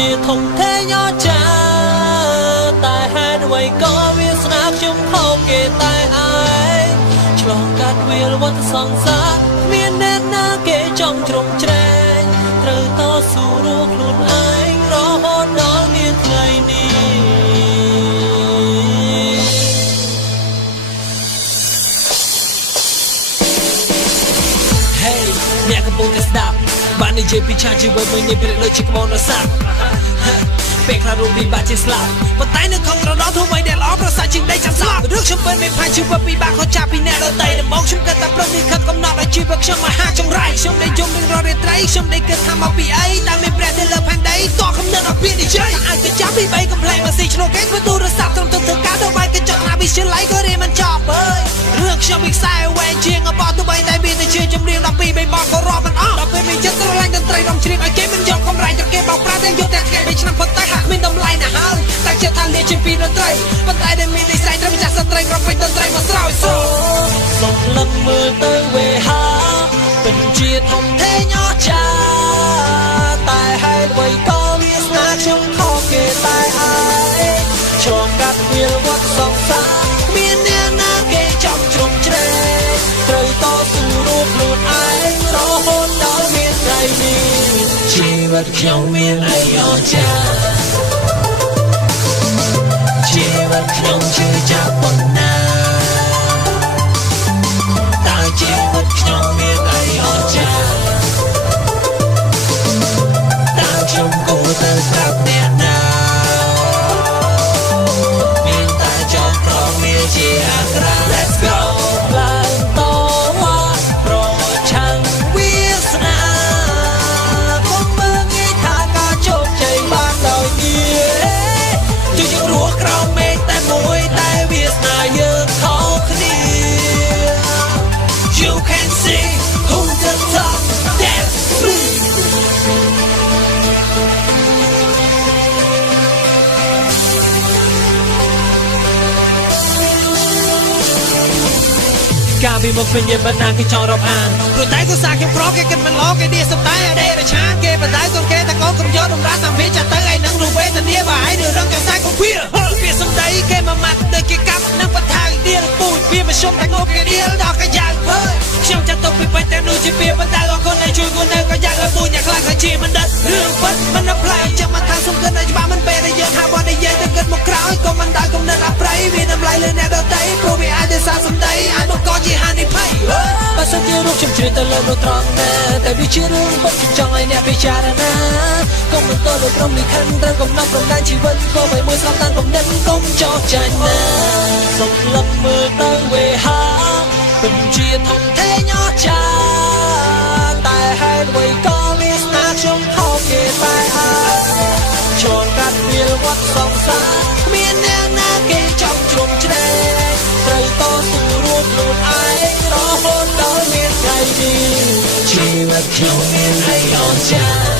ជាធំធេញចាតែហេតុអ្វីក៏វាស្នាខ្ញុំខកគេតែឯងឆ្លងកាត់វាលវត្តសង្សារមានអ្នកណាគេចង់ជ្រំជ្រែងត្រូវតស៊ូរកខ្លួនឯងរហូតដល់មានថ្ងៃនេះអ្នកកំពុងតែស្ដាប់បាននិយាយពីឆាជីវិតមួយនេះពេលដូចជាក្បូនរសាពេលខ្លះរូបពីបាច់ជាស្លាប់ប៉ុន្តែនៅក្នុងត្រដោធ្វើអ្វីដែលល្អប្រសើរជាងដីចាំស្លាប់រឿងខ្ញុំពិតមានផាជីវិតពីបាក់ខុសចាប់ពីអ្នកដទៃដំបូងខ្ញុំគិតតែព្រឹកនេះខិតកំណត់ឲ្យជីវិតខ្ញុំមហាចង្រៃខ្ញុំដែលយំនឹងរាល់រាត្រីខ្ញុំដែលគិតថាមកពីអីតែមានព្រះទៅលើផែនដីតោះកំណត់ឲ្យពីនិយាយអាចទៅចាប់ពី3កំប្លែងមកស៊ីឆ្លងគេធ្វើទូរស័ព្ទត្រឹមទៅធ្វើការទៅបាយកញ្ចក់ណាវិទ្យាល័យក៏រៀនមិនចប់អើយរឿងខ្ញុំពីខ្សែវែងជាងអបទៅបីតែមានតែជាចម្រៀង12 3បោះក៏រាប់មិនអស់ដល់ពេលមានចិត្តស្រឡាញ់តន្ត្រីរំជ្រៀងឲ្យគេមិនយកកំរៃទៅគេបោកប្រាស់តែយកតែថ្ងៃ3ឆ្នាំផុតតែហាក់មានតម្លៃណាស់ហើយតែជាថាលេជាពីតន្ត្រីប៉ុន្តែដែលមាននិស្ស័យត្រឹមចាស់ស្ត្រីគ្រប់ពេញតន្ត្រីមកស្រោចសូសុំលឹកមើលទៅវេហាពិតជាធំធេញចាតែហេតុអ្វីក៏វាស្នាខ្ញុំខកគេតែឯងឆ្លងកាត់វាលវត្តសង្សារមានអ្នកណាគេចង់ជ្រំជ្រែងត្រូវតស៊ូរួបខ្លួនឯងរហូតដល់មានថ្ងៃនេះជីវិតខ្ញុំមានអីអស្ចារ្យជីវិតខ្ញុំជឿចាប់ប៉ុណ្ណាតើជីវិតខ្ញុំមានអីអស្ចារ្យតើខ្ញុំគួរទៅប្រាប់អ្នកណាមានតែចង់ក្រងមានជាអក្សរ Let's go ឡើងតវ៉ាប្រឆាំងវាសនាកុំមើលងាយថាការជោគជ័យបានដោយងារជួយយើងរស់ក្រោមមេឃតែមួយតែវាសនាយើងខុសគ្នា You can see who's the top dance free កាលពីមកពេញយើងបណ្ណាគេចង់រាប់អានព្រោះតែគូសាខ្ញុំក្រគេគិតមិនល្អគេឌីសំតែអដេរឆានគេបដៅកូនគេតែកូនកុំយកដំរាសម្ភាចាទៅឯនឹងនោះវេទនាបើឯងរឿងកសាយកុំវាវាសំដីគេមកម៉ាត់ដូចគេកាប់នឹងបថាយដៀលពូជវាមកខ្ញុំតែងប់គេដៀលដល់កាយ៉ាងភើខ្ញុំចាត់ទុកពីពេញតែនោះជាវាបណ្ដាអរគុណឲ្យជួយគូនៅក៏យ៉ាងឲ្យពូញខ្លាំងក៏ជាមិនដិតរឿងពិតមិនអផ្លែចាំមិនថាសុំគិតឲ្យច្បាស់មិនពេលដែលយើងថាបងនិយាយទៅគិតមកក្រោយក៏មិនដែលគំនិតអប្រៃវាតម្លៃលើអ្នកដទៃព្រោះវាអាចទៅសារសំដីអាចមកក៏ជាហានិភ័យបើសិនជារូបខ្ញុំជ្រៀតទៅលើនោះត្រង់ណាតែវាជារឿងពិតខ្ញុំចង់ឲ្យអ្នកពិចារណាកុំបន្តលើក្រុមលិខិតត្រូវកំណត់កំណែជីវិតក៏មិនមួយស្លាប់តាមកំណត់កុំចោទចាញ់ណាសុំលឹកមើលទៅវេហាពិតជាធំធេញចាតែហេតុអ្វីក៏មានស្នាខ្ញុំខកគេតែហើយឆ្លងកាត់វាលវត្តសង្សារគ្មានអ្នកណាគេចង់ជ្រំជ្រែងត្រូវតស៊ូរួបខ្លួនឯងរហូតដល់មានថ្ងៃនេះជីវិតខ្ញុំមានអីអស្ចារ្យ